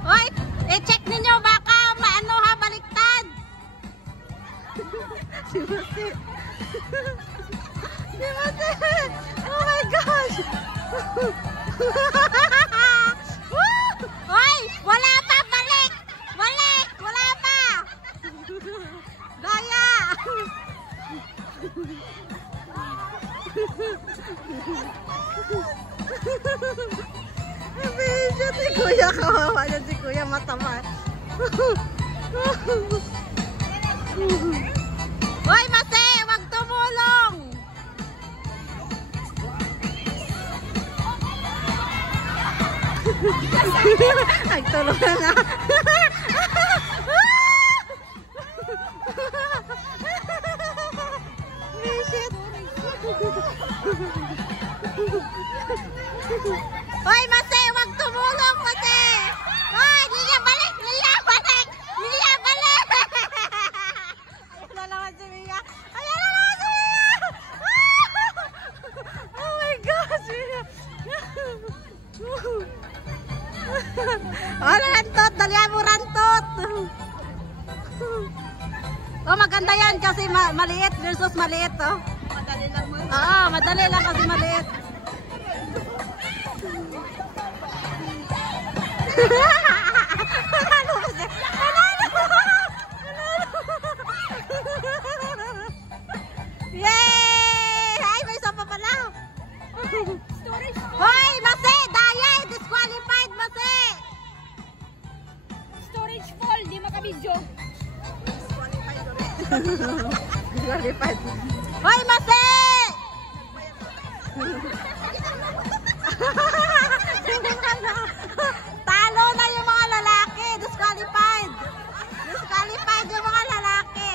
Hoy, i-check ninyo baka maano ha, baliktad. Si Masi. Si Masi. Oh my gosh. Hoy, wala pa, balik. Balik, wala pa. Daya. Medyo si Kuya, kawawa yan si Kuya, matama. Hoy, Mase, wag tumulong. Ay, tulong na nga. Hoy, Mase, wag tumulong, Mase. Hoy, Lilia, balik! Lilia, balik! Lilia, balik! Ayan na naman si Mia. Ayan na naman si Mia! Oh my gosh, Mia. Oh, rantot. Dalihan mo, rantot. Oh, maganda yan kasi maliit versus maliit, oh. Madali lang mo. Oo, madali lang kasi maliit. Yay! Ay, may isa pa pala. Hoy, Mase! Daya! Disqualified, Mase! Storage full, di makabidyo. Disqualified. Hoy, Mase! Talo na yung mga lalaki. Disqualified. Disqualified yung mga lalaki.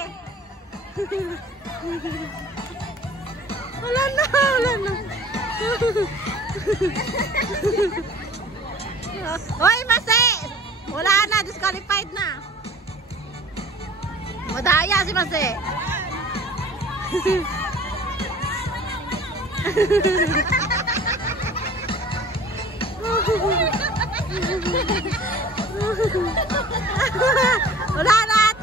Wala na, wala na. Hoy, Mase! Wala na, disqualified na. Madaya si Mase. Wala na.